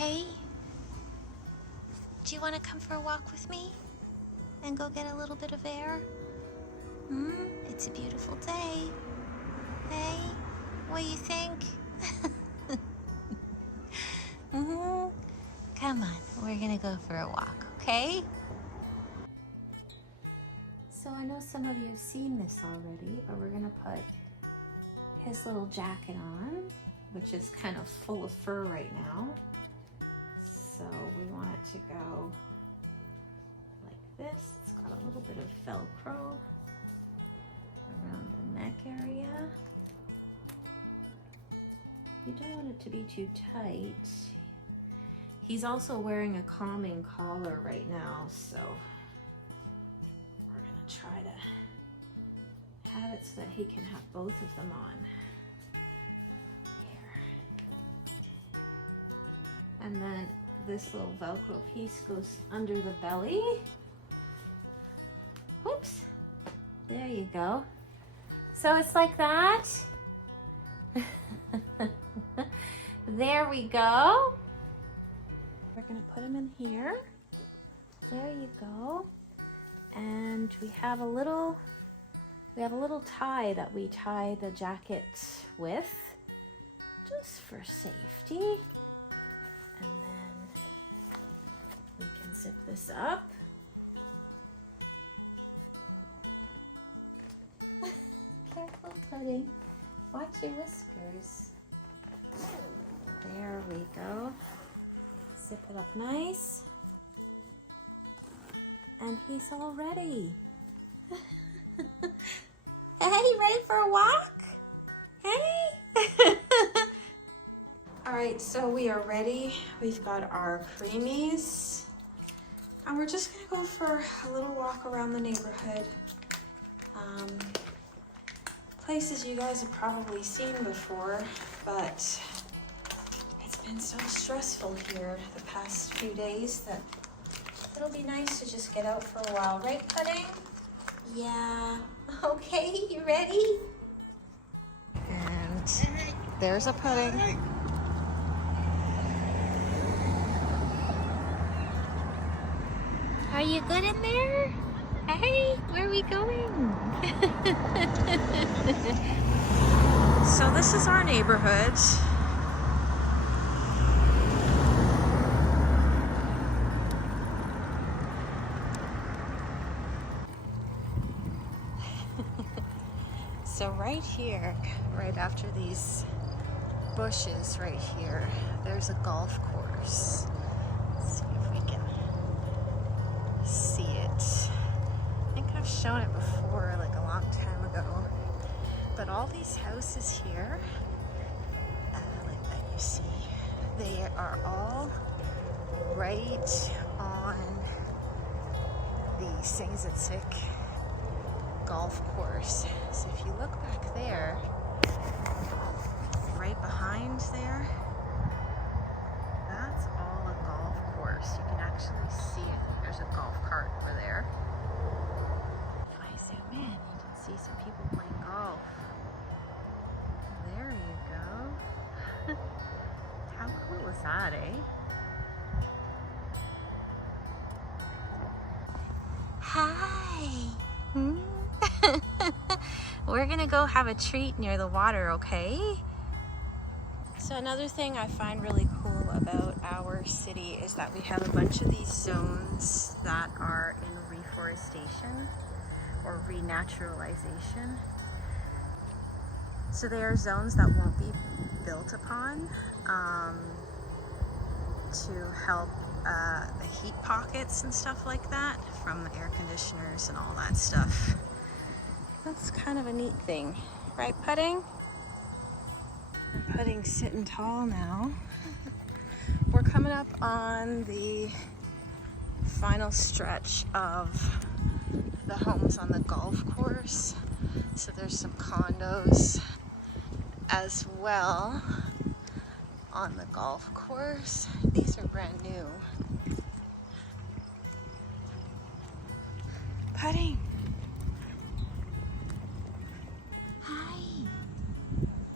Hey, do you want to come for a walk with me and go get a little bit of air? It's a beautiful day. Hey, what do you think? Come on, we're gonna go for a walk, okay? So I know some of you have seen this already, but we're gonna put his little jacket on, which is kind of full of fur right now. So we want it to go like this. It's got a little bit of Velcro around the neck area. You don't want it to be too tight. He's also wearing a calming collar right now, so we're gonna try to have it so that he can have both of them on. And then this little Velcro piece goes under the belly. Oops, there you go. So it's like that. There we go. We're gonna put him in here. There you go. And we have a little tie that we tie the jacket with, just for safety. And then we can zip this up. Careful, buddy. Watch your whiskers. There we go. Zip it up nice. And he's all ready. Hey, ready for a walk? Hey? All right, so we are ready. We've got our creamies. And we're just gonna go for a little walk around the neighborhood. Places you guys have probably seen before, but it's been so stressful here the past few days that it'll be nice to just get out for a while. Right, Pudding? Yeah. Okay, you ready? And there's a Pudding. Are you good in there? Hey, where are we going? So this is our neighborhood. So right here, right after these bushes right here, there's a golf course. Let's see if we can see it. I think I've shown it before, like a long time ago. But all these houses here, like that you see, they are all right on the Sing-Zit-Sick golf course. So if you look back there, right behind there, that's all a golf course. You can actually see it. There's a golf cart over there. If I zoom in, you can see some people playing golf. There you go. How cool is that, eh? Hi. We're gonna go have a treat near the water, okay? So another thing I find really cool about our city is that we have a bunch of these zones that are in reforestation or renaturalization. So they are zones that won't be built upon to help the heat pockets and stuff like that from the air conditioners and all that stuff. That's kind of a neat thing, right, Pudding? Pudding's sitting tall now. We're coming up on the final stretch of the homes on the golf course. So there's some condos as well on the golf course. These are brand new. Pudding. Hi.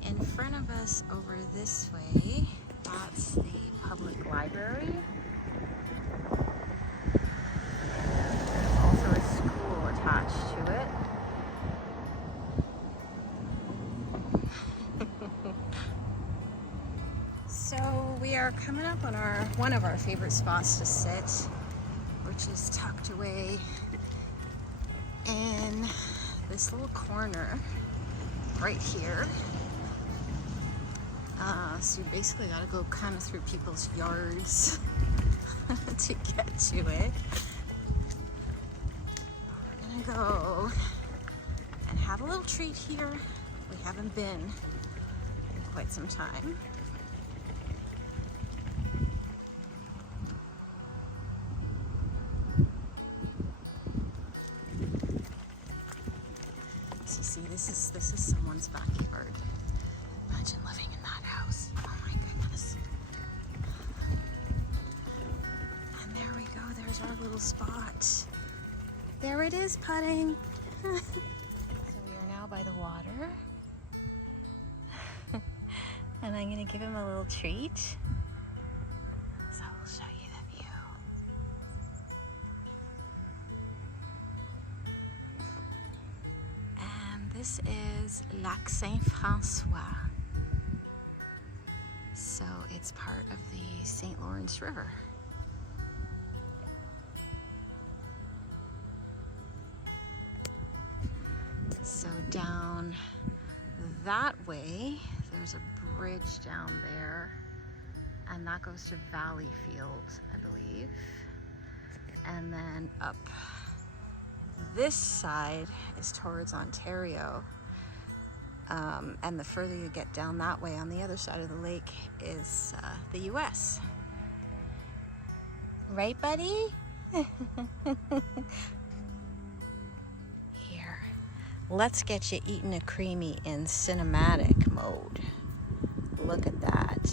In front of us over this way, that's the public library. coming up on one of our favorite spots to sit, which is tucked away in this little corner right here. So you basically got to go kind of through people's yards to get to it. We're gonna go and have a little treat here. We haven't been in quite some time. So you see, this is someone's backyard. Imagine living in that house. Oh my goodness. And there we go. There's our little spot. There it is, putting. So we are now by the water. And I'm going to give him a little treat. So I'll show you the view. And this is Lac Saint-François. So it's part of the St. Lawrence River. So down that way, there's a bridge down there, and that goes to Valleyfield, I believe. And then up this side is towards Ontario. And the further you get down that way on the other side of the lake is the US. Right, buddy? Here, let's get you eating a creamy in cinematic mode. Look at that.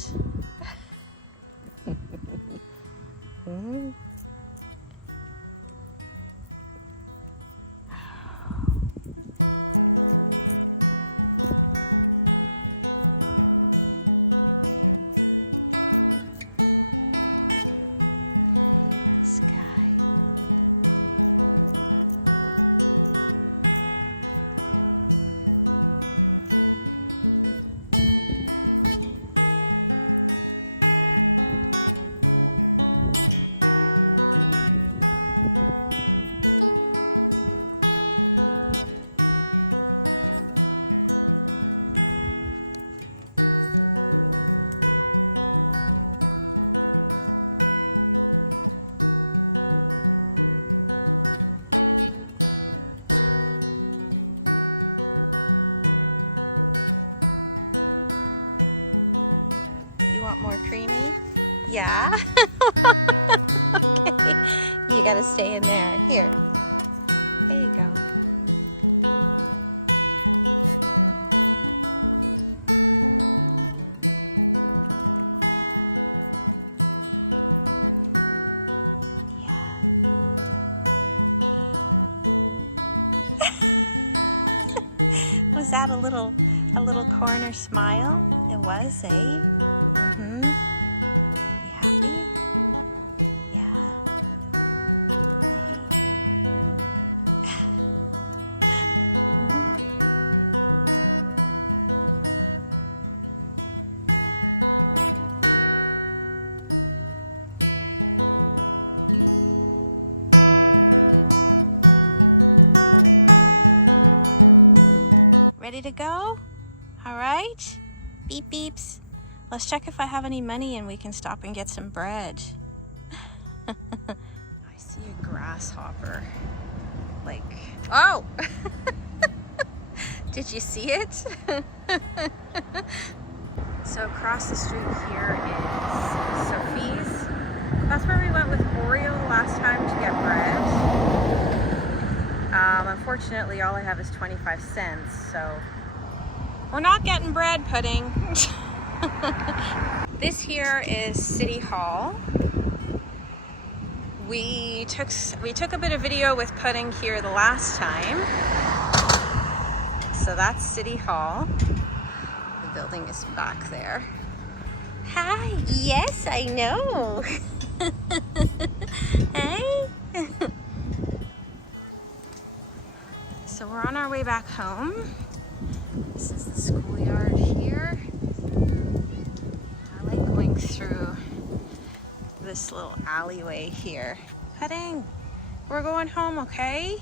Yeah? Okay. You gotta stay in there. Here. There you go. Yeah. Was that a little corner smile? It was, eh? Beep beeps. Let's check if I have any money and we can stop and get some bread. I see a grasshopper. Like, oh! Did you see it? So across the street here is Sophie's. That's where we went with Oreo the last time to get bread. Unfortunately, all I have is 25 cents, so we're not getting bread, Pudding. This here is City Hall. We took a bit of video with Pudding here the last time. So that's City Hall. The building is back there. Hi, yes, I know. Hey. So we're on our way back home. This is the schoolyard here. I like going through this little alleyway here. Pudding, we're going home, okay?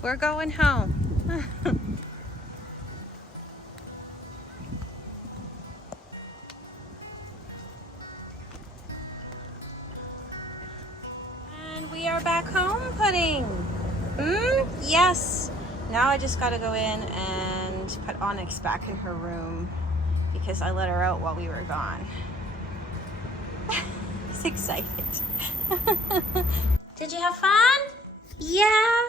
We're going home. And we are back home, Pudding. Yes. Now I just gotta go in and put AudionautiX back in her room because I let her out while we were gone. She's excited. Did you have fun? Yeah.